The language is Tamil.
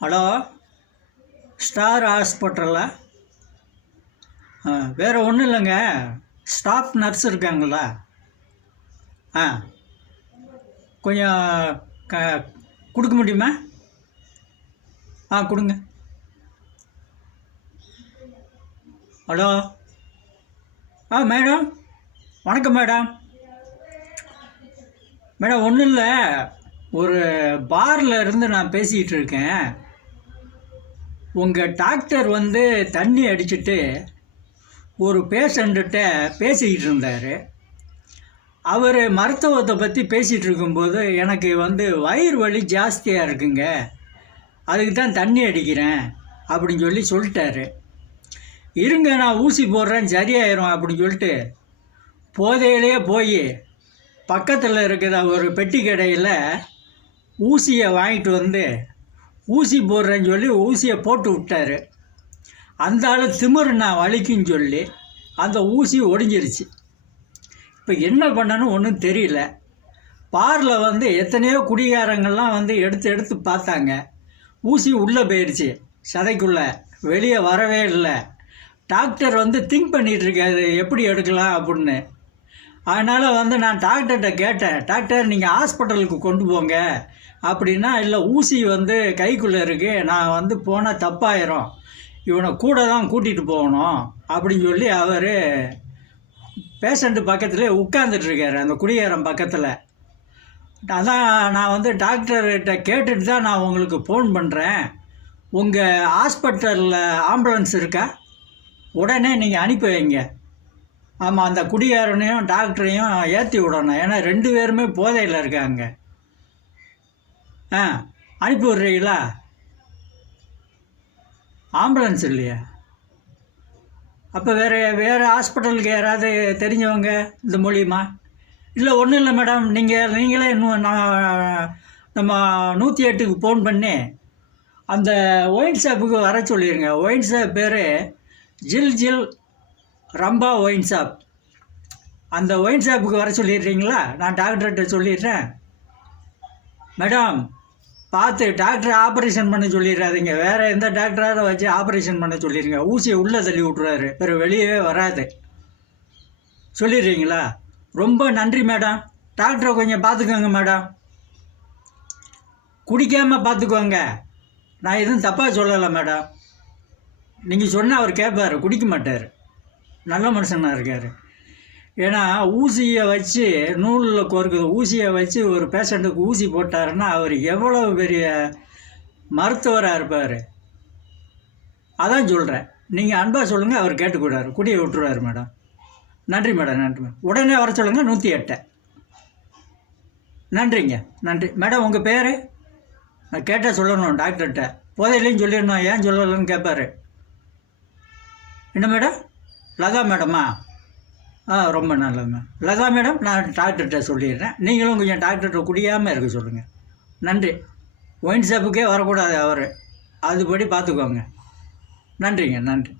Hello, star ஹாஸ்பிட்டலா? வேறு ஒன்றும் இல்லைங்க. ஸ்டாஃப் நர்ஸ் இருக்காங்களா? ஆ, கொஞ்சம் க கொடுக்க முடியுமா? கொடுங்க. ஹலோ. மேடம், வணக்கம் மேடம். மேடம், ஒன்றும் இல்லை, ஒரு பாரில் இருந்து நான் பேசிக்கிட்டு இருக்கேன். உங்கள் டாக்டர் தண்ணி அடிச்சுட்டு ஒரு பேஷண்ட்டுகிட்ட பேசிக்கிட்டு இருந்தார். அவர் மருத்துவத்தை பற்றி பேசிகிட்டு இருக்கும்போது எனக்கு வயிறு வலி ஜாஸ்தியாக இருக்குங்க, அதுக்கு தான் தண்ணி அடிக்கிறேன் அப்படின்னு சொல்லிட்டாரு. இருங்க, நான் ஊசி போடுறேன் சரியாயிரும் அப்படின்னு சொல்லிட்டு போதையிலே போய் பக்கத்தில் இருக்கிற ஒரு பெட்டி கடையில் ஊசியை வாங்கிட்டு ஊசி போடுறேன்னு சொல்லி ஊசியை போட்டு விட்டார். அந்த ஆள் திமிரு நான் வலிக்குன்னு சொல்லி அந்த ஊசி ஒடிஞ்சிருச்சு. இப்போ என்ன பண்ணணும் ஒன்றும் தெரியல. பாரில் எத்தனையோ குடிகாரங்கள்லாம் எடுத்து பார்த்தாங்க. ஊசி உள்ளே போயிடுச்சு, சதைக்குள்ளே வெளியே வரவே இல்லை. டாக்டர் திங்க் பண்ணிகிட்ருக்காரு எப்படி எடுக்கலாம் அப்படின்னு. அதனால் நான் டாக்டர்கிட்ட கேட்டேன், டாக்டர் நீங்கள் ஹாஸ்பிட்டலுக்கு கொண்டு போங்க அப்படின்னா, இல்லை ஊசி கைக்குள்ளே இருக்குது, நான் போனால் தப்பாயிரும், இவனை கூட தான் கூட்டிகிட்டு போகணும் அப்படின்னு சொல்லி அவர் பேஷண்ட்டு பக்கத்தில் உட்காந்துட்ருக்காரு, அந்த குடிகாரன் பக்கத்தில். அதான் நான் டாக்டர்கிட்ட கேட்டுட்டு தான் நான் உங்களுக்கு ஃபோன் பண்ணுறேன். உங்கள் ஹாஸ்பிட்டலில் ஆம்புலன்ஸ் இருக்கா? உடனே நீங்கள் அனுப்பி வைங்க. ஆமாம், அந்த குடிகாரனையும் டாக்டரையும் ஏற்றி விடணும், ஏன்னா 2 பேருமே போதையில் இருக்காங்க. அனுப்பி விட்றீங்களா? ஆம்புலன்ஸ் இல்லையா? அப்போ வேறு ஹாஸ்பிட்டலுக்கு யாராவது தெரிஞ்சவங்க இந்த மூலியமா? இல்லை, ஒன்றும் இல்லை மேடம், நீங்களே இன்னும் நம்ம 108க்கு ஃபோன் பண்ணி அந்த ஒயின் ஷாப்புக்கு வர சொல்லிடுங்க. ஒயின் ஷாப் பேர் ஜில் ஜில் ரம்பா ஒயின் ஷாப். அந்த ஒயின் ஷாப்புக்கு வர சொல்லிடுறீங்களா? நான் டாக்டர்கிட்ட சொல்லிடுறேன். மேடம், பார்த்து டாக்டர் ஆப்ரேஷன் பண்ண சொல்லிடுறாதீங்க, வேறு எந்த டாக்டராக வச்சு ஆப்ரேஷன் பண்ண சொல்லிடுங்க. ஊசியை உள்ளே தள்ளி விட்ருவாரு, வேறு வெளியவே வராது. சொல்லிடுறீங்களா? ரொம்ப நன்றி மேடம். டாக்டரை கொஞ்சம் பார்த்துக்கோங்க மேடம், குடிக்காமல் பார்த்துக்கோங்க. நான் எதுவும் தப்பாக சொல்லலை மேடம். நீங்கள் சொன்னால் அவர் கேட்பார், குடிக்க மாட்டார், நல்ல மனுஷனாக இருக்கார். ஏன்னா ஊசியை வச்சு நூலில் கோர்க்குது ஊசியை வச்சு ஒரு பேஷண்ட்டுக்கு ஊசி போட்டாருன்னா அவர் எவ்வளோ பெரிய மருத்துவராக இருப்பார். அதான் சொல்கிறேன், நீங்கள் அன்பாக சொல்லுங்கள், அவர் கேட்டுக்கூடாரு, குடியை விட்டுருவார் மேடம். நன்றி மேடம், நன்றி மேடம். உடனே வர சொல்லுங்கள் 108. நன்றிங்க, நன்றி மேடம். உங்கள் பேர் நான் கேட்டால் சொல்லணும் டாக்டர்கிட்ட, போதையிலையும் சொல்லிடணும், ஏன் சொல்லலைன்னு கேட்பார். என்ன மேடம்? லதா மேடமா? ரொம்ப நல்லது மேம். லதா மேடம், நான் டாக்டர்கிட்ட சொல்லிடுறேன். நீங்களும் கொஞ்சம் டாக்டர்கிட்ட குடியாமல் இருக்க சொல்லுங்கள். நன்றி. ஒயின் ஷாப்புக்கே வரக்கூடாது அவர், அதுபடி பார்த்துக்கோங்க. நன்றிங்க, நன்றி.